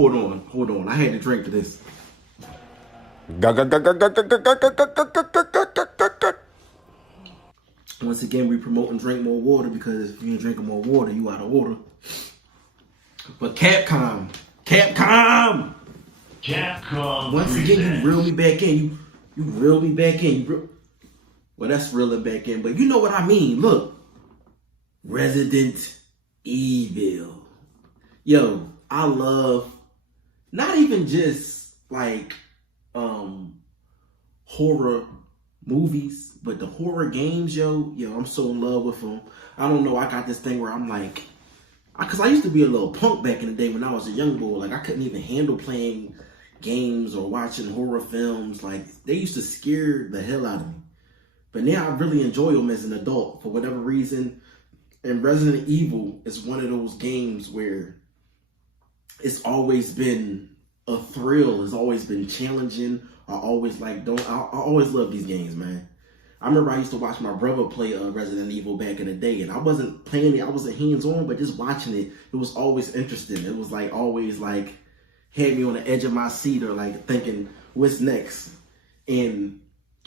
Hold on. I had to drink to this. Once again, we promote and drink more water because if you ain't drinking more water, you out of order. But Capcom. Once again, you reel me back in. You reel me back in. Well, that's reeling back in, but you know what I mean. Look, Resident Evil. Yo, I love not even just like horror movies, but the horror games, yo, I'm so in love with them. I don't know, I got this thing where I'm like, because I used to be a little punk back in the day when I was a young boy. Like, I couldn't even handle playing games or watching horror films. Like, they used to scare the hell out of me. But now I really enjoy them as an adult for whatever reason. And Resident Evil is one of those games where it's always been a thrill. It's always been challenging. I always love these games, man. I remember I used to watch my brother play Resident Evil back in the day, and I wasn't playing it, I wasn't hands-on, but just watching it, it was always interesting. It was like always like had me on the edge of my seat or like thinking, what's next? And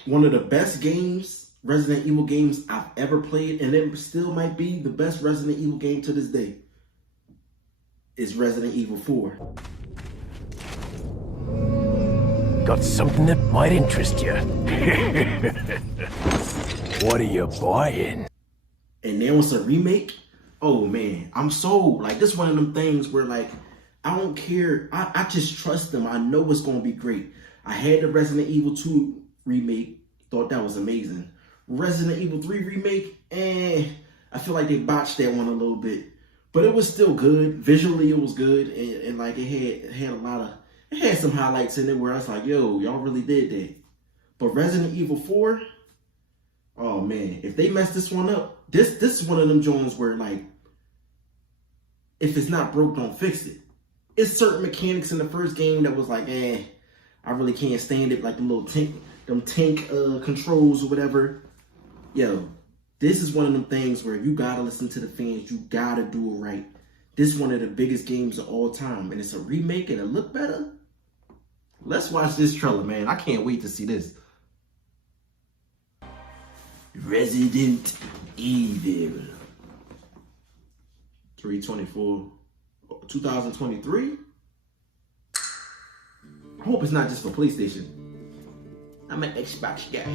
one of the best games, Resident Evil games I've ever played, and it still might be the best Resident Evil game to this day, is Resident Evil 4. Got something that might interest you. What are you buying? And now it's a remake? Oh man, I'm sold. Like, this one of them things where like, I don't care. I just trust them. I know it's going to be great. I had the Resident Evil 2 remake. Thought that was amazing. Resident Evil 3 remake, I feel like they botched that one a little bit. But it was still good. Visually, it was good. And like, it had a lot of, it had some highlights in it where I was like, yo, y'all really did that. But Resident Evil 4, oh man, if they mess this one up, this is one of them joints where like, if it's not broke, don't fix it. It's certain mechanics in the first game that was like, I really can't stand it. Like the little tank controls or whatever. Yo, this is one of them things where you gotta listen to the fans. You gotta do it right. This is one of the biggest games of all time, and it's a remake and it look better. Let's watch this trailer, man. I can't wait to see this. Resident Evil 3/24, 2023. I hope it's not just for PlayStation. I'm an Xbox guy.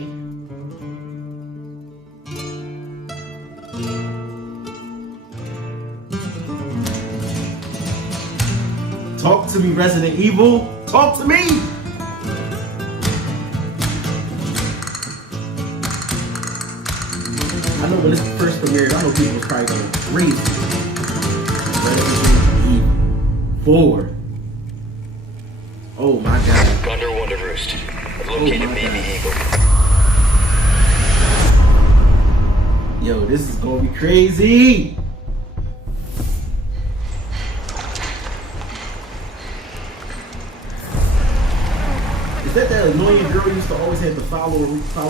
Talk to me, Resident Evil. Talk to me. I know when this first premiered, I know people was probably going crazy. Resident Evil 4. Oh my God. Gondor Wonder Roost. I've located Baby Eagle. Yo, this is gonna be crazy. Is that annoying girl used to always have to follow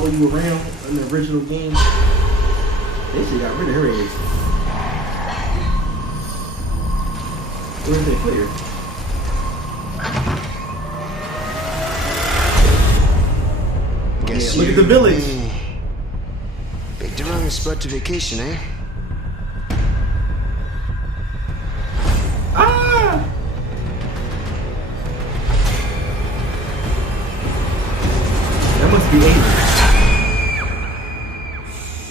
you around in the original game? They should got rid of her ass. Where's that clear? Guess look at the village. Picked the wrong spot to vacation, eh? Ah! That must be Eldric.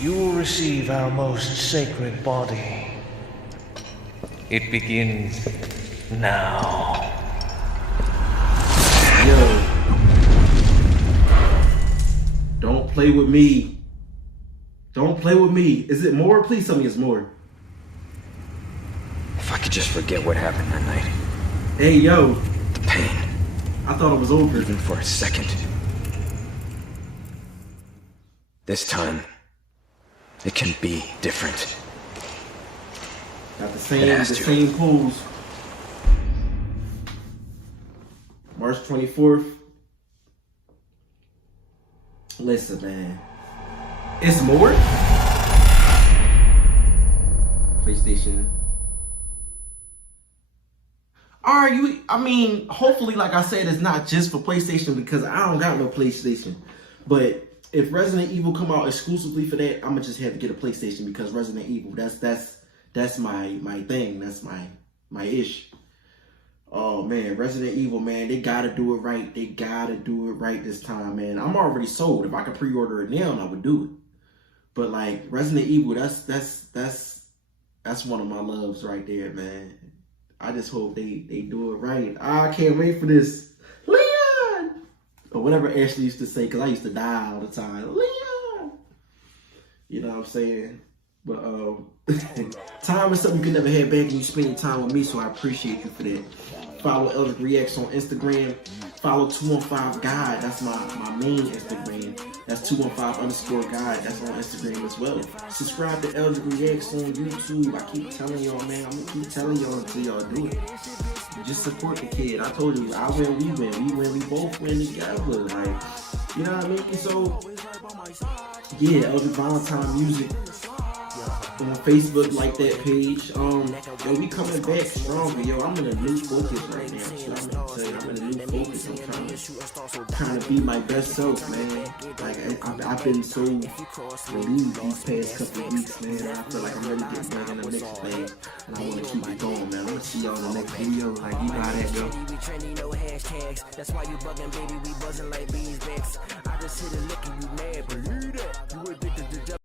You will receive our most sacred body. It begins now. Yo. Don't play with me. Don't play with me. Is it more? Please tell me it's more. If I could just forget what happened that night. Hey, yo. The pain. I thought it was over. Even for a second. This time, it can be different. Got the same pose. March 24th. Listen, man. It's more? PlayStation. All right, I mean, hopefully, like I said, it's not just for PlayStation because I don't got no PlayStation. But if Resident Evil come out exclusively for that, I'm gonna just have to get a PlayStation because Resident Evil, that's my thing. That's my ish. Oh man, Resident Evil, man, they gotta do it right. They gotta do it right this time, man. I'm already sold. If I could pre-order it now, I would do it. But like Resident Evil, that's one of my loves right there, man. I just hope they do it right. I can't wait for this. Leon! Or whatever Ashley used to say, because I used to die all the time. Leon! You know what I'm saying? But time is something you can never have back, and you spend your time with me, so I appreciate you for that. Follow Eldric Reacts on Instagram. Follow 215 Guide. That's my main Instagram. That's 215_Guide. That's on Instagram as well. Subscribe to Eldric Reacts on YouTube. I keep telling y'all, man. I'm gonna keep telling y'all until y'all do it. Just support the kid. I told you, I win, we win. We win, we both win together. Like, you know what I mean? So, yeah, Eldric Valentine music. On Facebook, like that page. Yo, we coming back stronger. Yo, I'm in a new focus right now. So I'm in a new focus. I'm trying to be my best self, man. Like I've been so relieved these past couple of weeks, man. I feel like I'm ready to get back in the next phase, and I want to keep it going, man. I'm gonna see y'all in the next video. Like, you know how that go. That's why you bugging, baby. We buzzing like bees, I just hit a lick and you mad, believe that. You addicted to